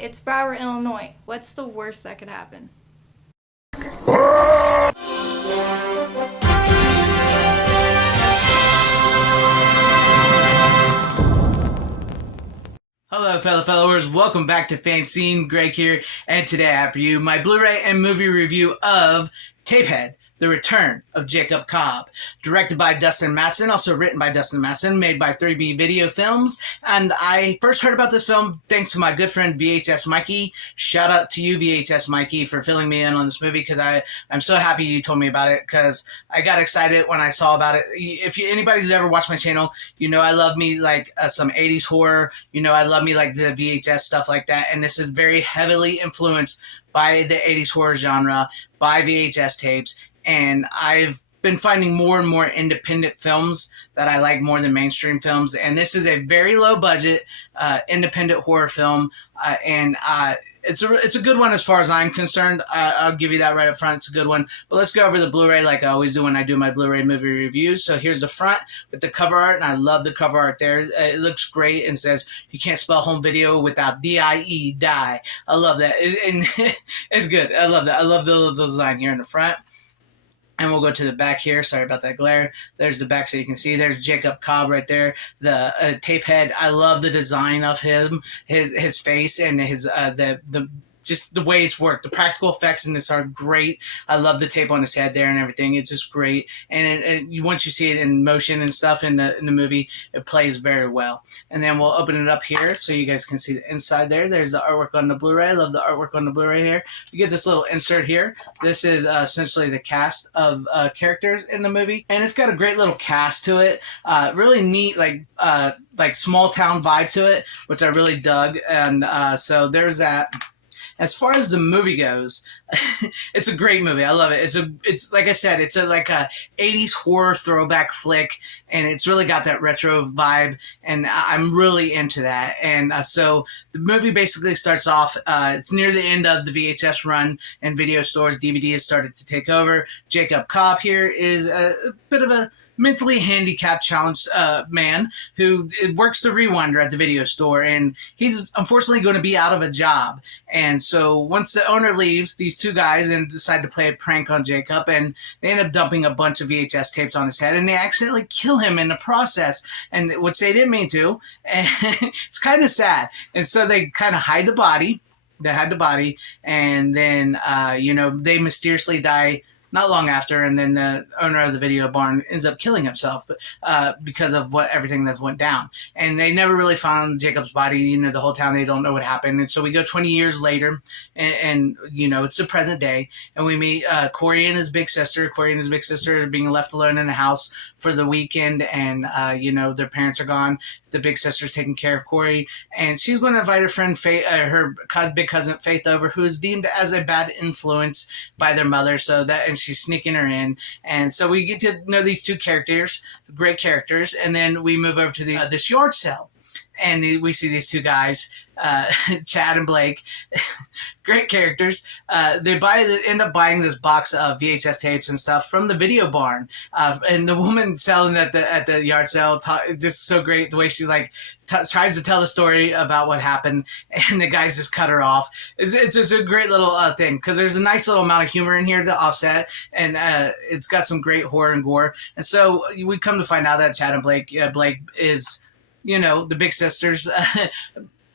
it's Broward, Illinois. What's the worst that could happen? Hello, fellow followers. Welcome back to FanZcene. Greg here, and today I have for you my Blu-ray and movie review of TapeHead, The Return of Jacob Cobb. Directed by Dustin Matson, also written by Dustin Matson, made by 3B Video Films. And I first heard about this film thanks to my good friend VHS Mikey. Shout out to you, VHS Mikey, for filling me in on this movie, because I'm so happy you told me about it, because I got excited when I saw about it. If anybody's ever watched my channel, you know I love me like some 80s horror. You know I love me like the VHS stuff like that. And this is very heavily influenced by the 80s horror genre, by VHS tapes. And I've been finding more and more independent films that I like more than mainstream films. And this is a very low budget, independent horror film. And it's a good one as far as I'm concerned. I'll give you that right up front. It's a good one. But let's go over the Blu-ray like I always do when I do my Blu-ray movie reviews. So here's the front with the cover art, and I love the cover art there. It looks great and says, "You can't spell home video without D-I-E, die." I love that. And it's good. I love that. I love the little design here in the front. And we'll go to the back here. Sorry about that glare. There's the back so you can see. There's Jacob Cobb right there. The TapeHead. I love the design of him, his face, and his just the way it's worked. The practical effects in this are great. I love the tape on his head there and everything. It's just great. And once you see it in motion and stuff in the movie, it plays very well. And then we'll open it up here so you guys can see the inside there. There's the artwork on the Blu-ray. I love the artwork on the Blu-ray here. You get this little insert here. This is essentially the cast of characters in the movie. And it's got a great little cast to it. Really neat, like small town vibe to it, which I really dug. And so there's that. As far as the movie goes, it's a great movie. I love it. It's like I said, it's like a 80s horror throwback flick, and it's really got that retro vibe, and I'm really into that. And so the movie basically starts off, it's near the end of the VHS run, and video stores, DVD has started to take over. Jacob Cobb here is a bit of a mentally handicapped, challenged man who works the rewinder at the video store, and he's unfortunately going to be out of a job. And so once the owner leaves, these two guys and decide to play a prank on Jacob, and they end up dumping a bunch of VHS tapes on his head, and they accidentally kill him in the process, and which they didn't mean to. And it's kind of sad. And so they kind of hide the body. They hide the body, and then they mysteriously die not long after, and then the owner of the video barn ends up killing himself because of everything that went down. And they never really found Jacob's body. The whole town, they don't know what happened. And so we go 20 years later, and it's the present day, and we meet Corey and his big sister. Corey and his big sister are being left alone in the house for the weekend, and their parents are gone. The big sister's taking care of Corey, and she's going to invite her friend Faith, her big cousin Faith, over, who is deemed as a bad influence by their mother. And she's sneaking her in, and so we get to know these two characters, great characters, and then we move over to this yard sale, and we see these two guys, Chad and Blake, great characters. They end up buying this box of VHS tapes and stuff from the video barn, and the woman selling at the yard sale, just so great the way she tries to tell the story about what happened, and the guys just cut her off. It's just a great little thing, because there's a nice little amount of humor in here to offset, and it's got some great horror and gore. And so we come to find out that Chad and Blake is the big sister's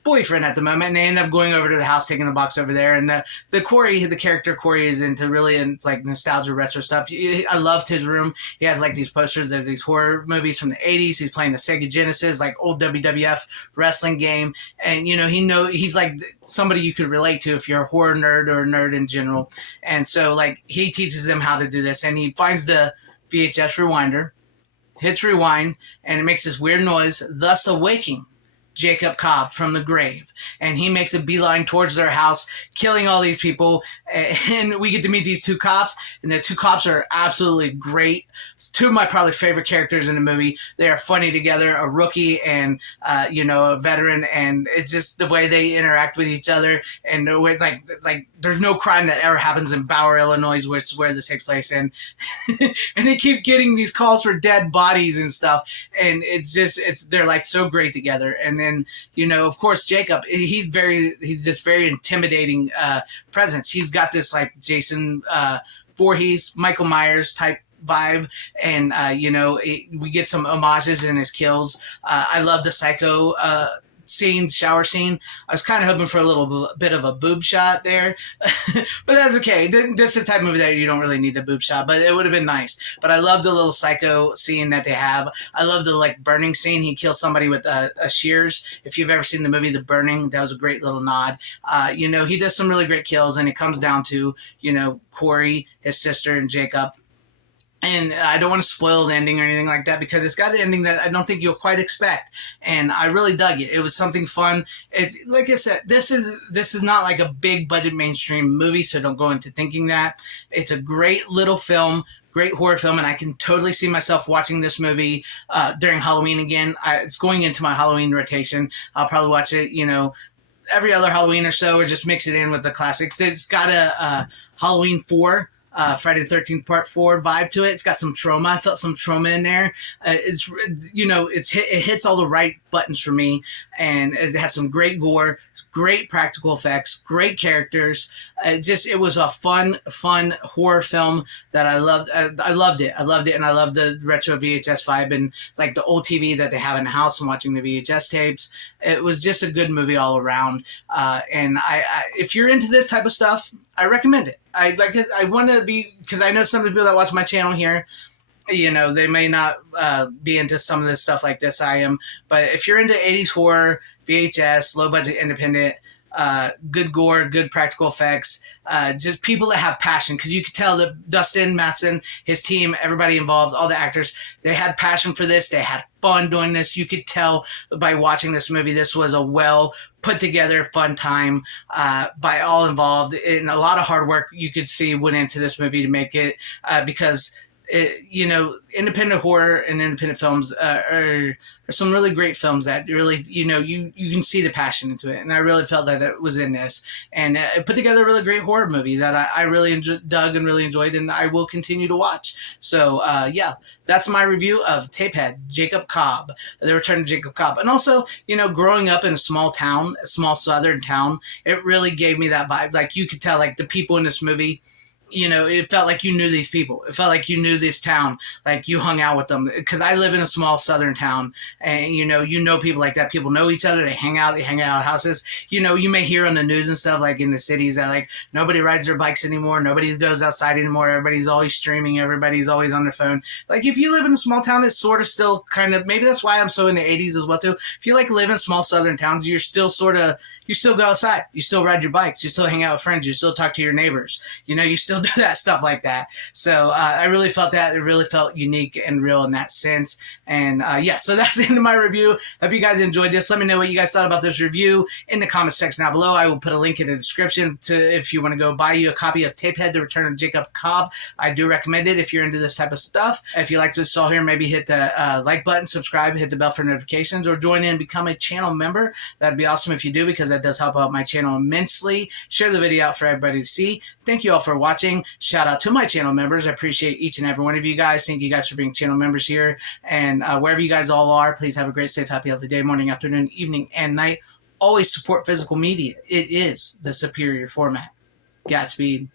boyfriend at the moment, and they end up going over to the house, taking the box over there. And the character Corey is into really nostalgia retro stuff. I loved his room. He has these posters of these horror movies from the 80s. He's playing the Sega Genesis, old WWF wrestling game, and he's like somebody you could relate to if you're a horror nerd or a nerd in general. And so he teaches them how to do this, and he finds the VHS rewinder, hits rewind, and it makes this weird noise, thus awaking Jacob Cobb from the grave, and he makes a beeline towards their house, killing all these people. And we get to meet these two cops, and the two cops are absolutely great. It's two of my probably favorite characters in the movie. They are funny together, a rookie and a veteran, and it's just the way they interact with each other, and the way there's no crime that ever happens in Bauer, Illinois, which is where this takes place, and and they keep getting these calls for dead bodies and stuff, and they're so great together. And then, you know, of course, Jacob, he's this very intimidating presence. He's got this like Jason Voorhees, Michael Myers type vibe, and you know, we get some homages in his kills. I love the psycho shower scene. I was kind of hoping for a little bit of a boob shot there, but that's okay. This is the type of movie that you don't really need the boob shot, but it would have been nice. But I love the little psycho scene that they have. I love the like burning scene. He kills somebody with a shears. If you've ever seen the movie The Burning, that was a great little nod. You know, he does some really great kills, and it comes down to, you know, Corey, his sister, and Jacob. And I don't want to spoil the ending or anything like that, because it's got an ending that I don't think you'll quite expect. And I really dug it. It was something fun. It's like I said, this is not like a big budget mainstream movie, so don't go into thinking that. It's a great little film, great horror film, and I can totally see myself watching this movie during Halloween again. It's going into my Halloween rotation. I'll probably watch it, you know, every other Halloween or so, or just mix it in with the classics. It's got a Halloween 4. Friday the 13th Part 4 vibe to it. It's got some trauma. I felt some trauma in there. It's, you know, it hits all the right buttons for me, and it has some great gore, great practical effects, great characters. It was a fun horror film that I loved. I loved it, and I loved the retro VHS vibe and like the old TV that they have in the house and watching the VHS tapes. It was just a good movie all around. And if you're into this type of stuff, I recommend it. I like it. I want to be, because I know some of the people that watch my channel here, you know, they may not be into some of this stuff like this I am. But if you're into 80s horror, VHS, low budget independent, good gore, good practical effects, just people that have passion, because you could tell that Dustin Matson, his team, everybody involved, all the actors, they had passion for this. They had fun doing this. You could tell by watching this movie, this was a well put together fun time by all involved, and a lot of hard work you could see went into this movie to make it, because you know, independent horror and independent films are some really great films that really, you know, you can see the passion into it. And I really felt that it was in this. And it put together a really great horror movie that I really dug and really enjoyed, and I will continue to watch. So, yeah, that's my review of Tapehead, Jacob Cobb, The Return of Jacob Cobb. And also, you know, growing up in a small town, a small southern town, it really gave me that vibe. Like, you could tell, like, the people in this movie, you know, it felt like you knew these people. It felt like you knew this town, like you hung out with them. Because I live in a small southern town, and you know people like that. People know each other. They hang out at houses. You know, you may hear on the news and stuff, like in the cities, that like nobody rides their bikes anymore. Nobody goes outside anymore. Everybody's always streaming. Everybody's always on their phone. Like, if you live in a small town, it's sort of still kind of, maybe that's why I'm so into 80s as well too. If you like live in small southern towns, you're still you still go outside. You still ride your bikes. You still hang out with friends. You still talk to your neighbors. You know, you still do that stuff like that. So I really felt that. It really felt unique and real in that sense. And yeah, so that's the end of my review. Hope you guys enjoyed this. Let me know what you guys thought about this review in the comment section down below. I will put a link in the description to, if you want to go buy you a copy of Tapehead, The Return of Jacob Cobb. I do recommend it if you're into this type of stuff. If you like what you saw here, maybe hit the like button, subscribe, hit the bell for notifications, or join in and become a channel member. That'd be awesome if you do, because that does help out my channel immensely. Share the video out for everybody to see. Thank you all for watching. Shout out to my channel members. I appreciate each and every one of you guys. Thank you guys for being channel members here. And wherever you guys all are, please have a great, safe, happy, healthy day, morning, afternoon, evening, and night. Always support physical media. It is the superior format. Godspeed.